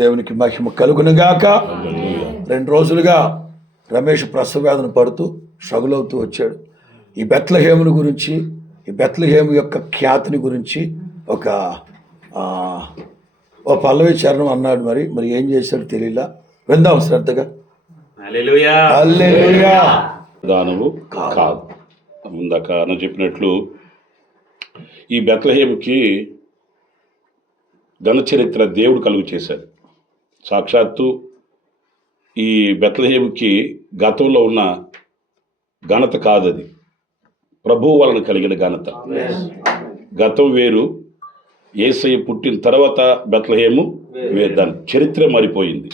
దేవునికి మహిమ కలుగునుగాక. 2 రోజులుగా రమేష్ ప్రసవ వేదన పడుతూ స్ట్రగుల్ అవుతూ వచ్చాడు. ఈ బెత్లెహేమును గురించి, ఈ బెత్లెహేము యొక్క ఖ్యాతిని గురించి ఓ పల్లవి చరణం అన్నాడు. మరి ఏం చేశాడు తెలియలా. విందాం శ్రద్ధగా. హల్లెలూయా. హల్లెలూయా. దానవు కాదు. ఇందాక అన్న చెప్పినట్లు ఈ బెత్లెహేముకి ఘన చరిత్ర దేవుడు కలుగు చేశాడు. సాక్షాత్తు ఈ బెత్లెహేముకి గతంలో ఉన్న ఘనత కాదు, అది ప్రభువు వలన కలిగిన ఘనత. గతం వేరు, యేసయ్య పుట్టిన తర్వాత బెత్లెహేము వేరు. దాని చరిత్ర మారిపోయింది.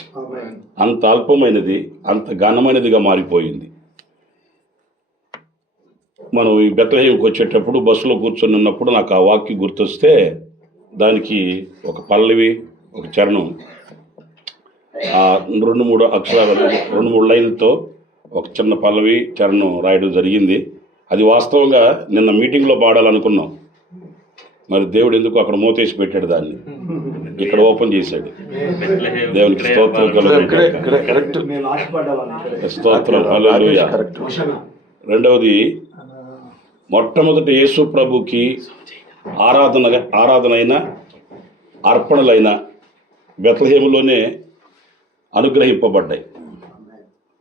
అంత అల్పమైనది అంత ఘనమైనదిగా మారిపోయింది. మనం ఈ బెత్లెహేముకి వచ్చేటప్పుడు బస్సులో కూర్చొని ఉన్నప్పుడు నాకు ఆ వాక్యం గుర్తొస్తే దానికి ఒక పల్లవి, ఒక చరణం, 2-3 అక్షరాలు, 2-3 లైన్లతో ఒక చిన్న పల్లవి చరణం రాయడం జరిగింది. అది వాస్తవంగా నిన్న మీటింగ్లో పాడాలనుకున్నాం. మరి దేవుడు ఎందుకు అక్కడ మూతేసి పెట్టాడు, దాన్ని ఇక్కడ ఓపెన్ చేశాడు. దేవునికి స్తోత్రం కలుగును. స్తోత్రం. హల్లెలూయా. రెండవది, మొట్టమొదటి యేసు ప్రభుకి ఆరాధన అర్పణలైన బెత్లెహేములోనే అనుగ్రహింపబడ్డాయి.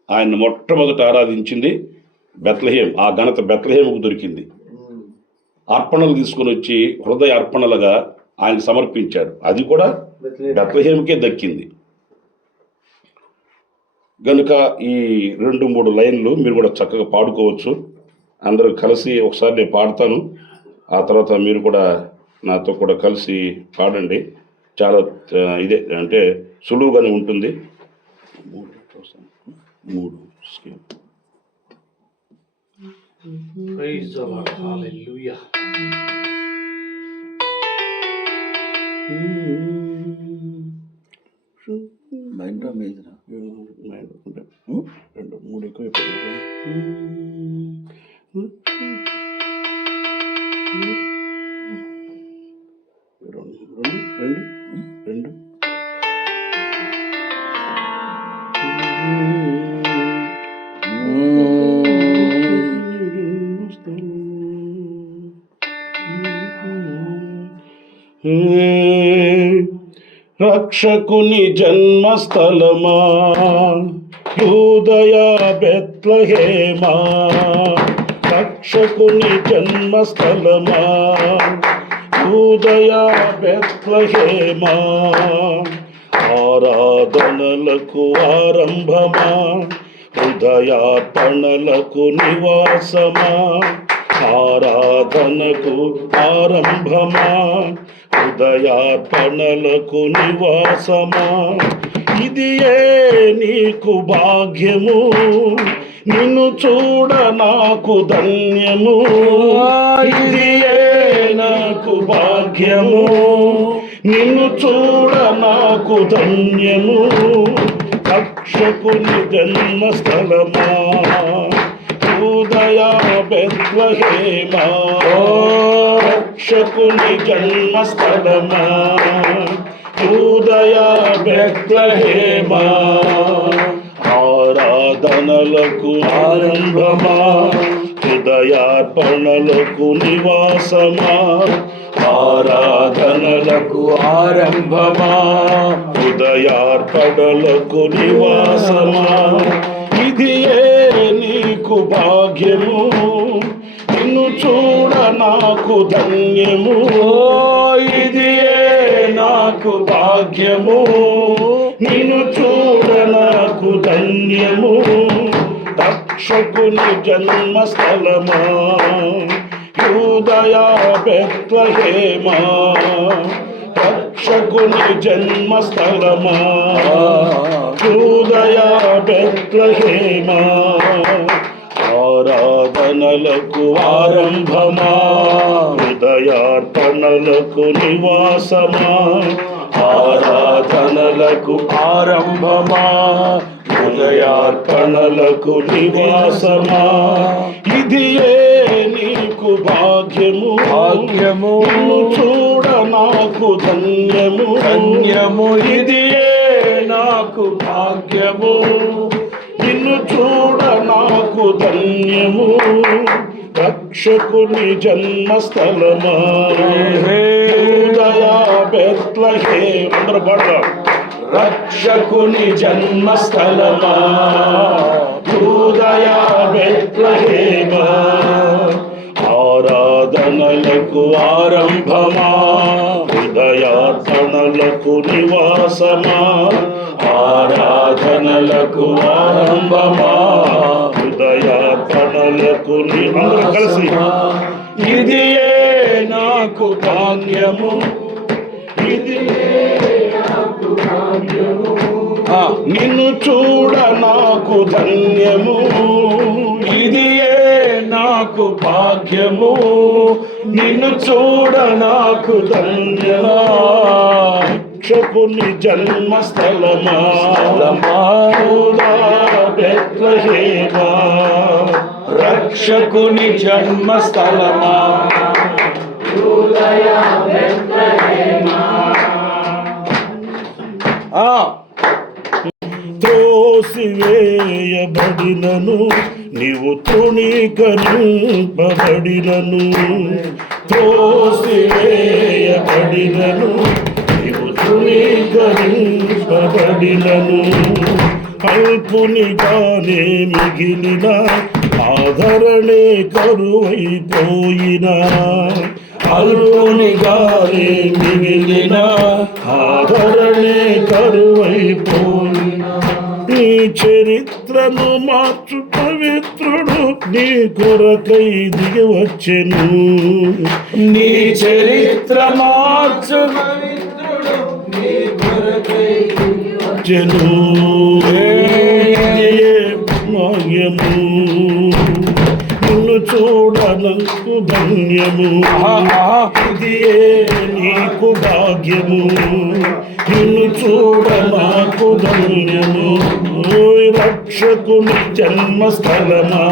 ఆయన మొట్టమొదట ఆరాధించింది బెత్లెహేం. ఆ ఘనత బెత్లెహేముకు దొరికింది. అర్పణలు తీసుకొని వచ్చి హృదయ అర్పణలుగా ఆయనకు సమర్పించాడు. అది కూడా బెత్లెహేముకే దక్కింది. కనుక ఈ 2-3 లైన్లు మీరు కూడా చక్కగా పాడుకోవచ్చు. అందరూ కలిసి ఒకసారి నేను పాడతాను, ఆ తర్వాత మీరు కూడా నాతో కూడా కలిసి పాడండి. చాలా ఇదే అంటే సులువుగానే ఉంటుంది. 3 scale. Praise the Lord. Hallelujah. మైండ్రా మీదరా 2-3 ఎక్కువ. రెండు రక్షకుని జన్మస్థలమా యూదయ బెత్లెహేమా, రక్షకుని జన్మస్థలమా యూదయ బెత్లెహేమా, ఆరాధనలకు ఆరంభమా హృదయార్పణలకు నివాసమా, ఆరాధనకు ఆరంభమా హృదయార్పణలకు నివాసమా, ఇది నీకు భాగ్యము, నిన్ను చూడ నాకు ధన్యము, ఇది నాకు భాగ్యము, నిన్ను చూడ నాకు ధన్యము, రక్షకుని జన్మస్థలమా యూదయ బెత్లెహేమా, రక్షకుని జన్మస్థలమా యూదయ బెత్లెహేమా, ఆరాధనలకు ఆరంభమా హృదయార్పణలకు నివాసమా, ఆరాధనలకు ఆరంభమా హృదయార్పణలకు నివాసమా, ఇది నీకు భాగ్యము, నిన్ను చూడ నాకు ధన్యము, ఇది నాకు భాగ్యము, నిన్ను చూడ నాకు ధన్యము, రక్షకుని జన్మస్థలమా యూదయ బెత్లెహేమా, రక్షకుని జన్మస్థలమా యూదయ బెత్లెహేమా, ఆరాధనలకు ఆరంభమా హృదయార్పణలకు నివాసమా, ఆరాధనలకు ఆరంభమా హృదయార్పణలకు నివాసమా, ఇది నీకు భాగ్యము, నిన్ను చూడ నాకు ధన్యము, ఇది నాకు భాగ్యము, నిన్ను చూడ నాకు ధన్యము. రక్షకుని జన్మస్థలమా యూదయ బెత్లెహేము. అందరూ పాడదాం. రక్షకుని జన్మస్థలమా యూదయ బెత్లెహేమా. ఆరాధనలకు ఆరంభమా, హృదయార్పణలకు నివాసమా. ఆరాధనలకు ఆరంభమా, హృదయార్పణలకు అందరూ కలిసి. ఇది నాకు భాగ్యము, ఇది నిన్ను చూడ నాకు ధన్యము. ఇది నాకు భాగ్యము, నిన్ను చూడ నాకు ధన్యమా. రక్షకుని జన్మస్థలమా యూదా బెత్లెహేమా. రక్షకుని జన్మస్థలమా యూదయ బెత్లెహేమా. త్రోసివేయబడినను నీవు తృణీకరింపబడినను. త్రోసివేయబడినను నీవు తృణీకరింపబడినను. అల్పునిగానే మిగిలిన ఆదరణే కరువైపోయిన. అల్పునిగానే మిగిలిన ఆదరణే కరువైపోయిన. నీ చరిత్రను మార్చు పవిత్రుడు నీ కొరకై దిగి వచ్చెను. నీ చరిత్ర మార్చు పవిత్రుడు నీ కొరకై దిగి వచ్చెను. భాగ్యము, నిన్ను చూడ నాకు ధన్యము. ఇది నీకు భాగ్యము, నిన్ను చూడ నాకు ధన్యము. రక్షకుని జన్మస్థలమా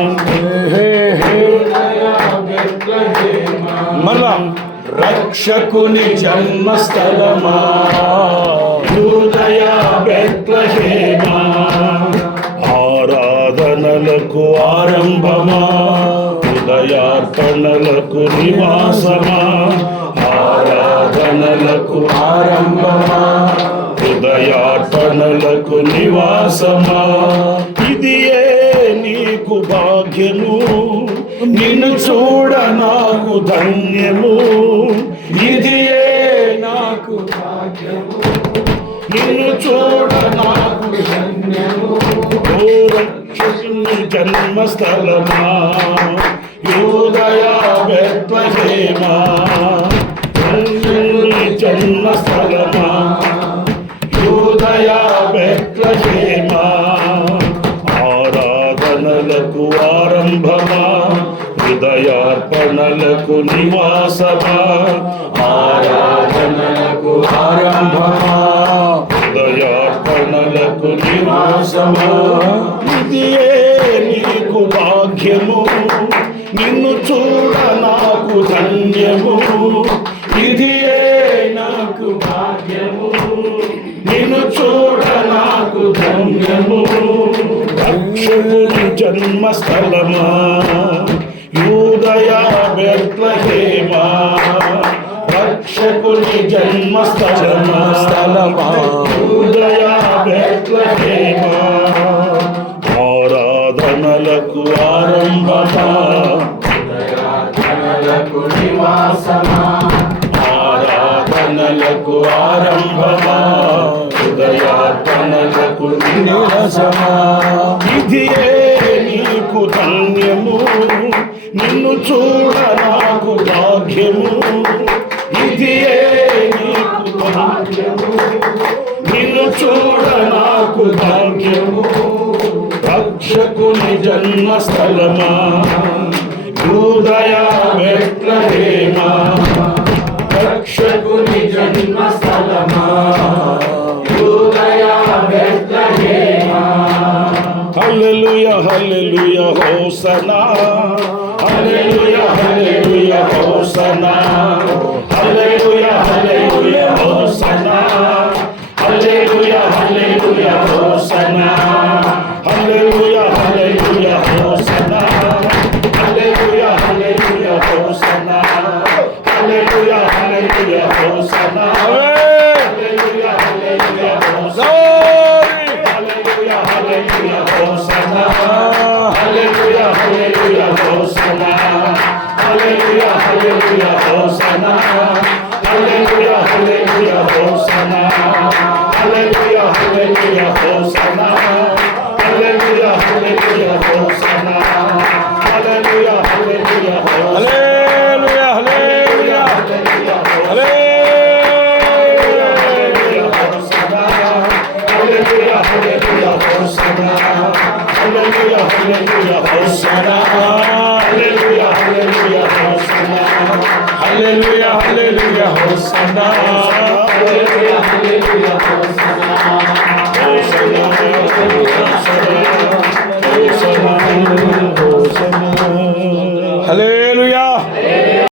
మళ్ళా. రక్షకుని జన్మస్థలమా యూదయ బెత్లెహేమా. ఆరాధనలకు ఆరంభమా, హృదయార్పణలకు నివాసమా. ఆరాధనలకు ఆరంభమా, హృదయార్పణలకు నివాసమా. ఇది నీకు భాగ్యము, నిన్ను చూడ నాకు ధన్యము. ఇది నాకు భాగ్యము, నిన్ను చూడ నాకు ధన్యము. ఓ రక్షకుని జన్మస్థలమా యూదయ బెత్లెహేమా. రక్షకుని జన్మస్థలమా యూదయ బెత్లెహేమా. ఆరాధనలకు ఆరంభమా, హృదయార్పణలకు నివాసమా. ఆరాధనలకు ఆరంభమా, హృదయార్పణలకు నివాసమా. ఇది నీకు భాగ్యము, నిన్ను చూడ నాకు ధన్యము. ఇది నాకు భాగ్యము, నిన్ను చూడ నాకు ధన్యము. రక్షకుని జన్మస్థలమా యూదయ బెత్లెహేమా. రక్షకుని జన్మస్థలమా యూదయ బెత్లెహేమా. ఆరాధనలకు ఆరంభమా, హృదయార్పణలకు నివాసమా. ఆరాధనలకు ఆరంభమా, హృదయార్పణలకు నివాసమా. ఇది నీకు ధన్యము, నిన్ను చూడ నాకు భాగ్యము. ఇది నీకు భాగ్యము, నిన్ను చూడ నాకు భాగ్యము. రక్షకుని జన్మస్థలమా యూదయ బెత్లెహేమా. రక్షకుని జన్మస్థలమా యూదయ బెత్లెహేమా. హల్లెలూయా హల్లెలూయా హోసనా. హల్లెలూయా హల్లెలూయా హోసనా. హల్లెలూయా హల్లెలూయా హోసనా. హల్లెలూయా హల్లెలూయా హోసనా హల్లెలూయా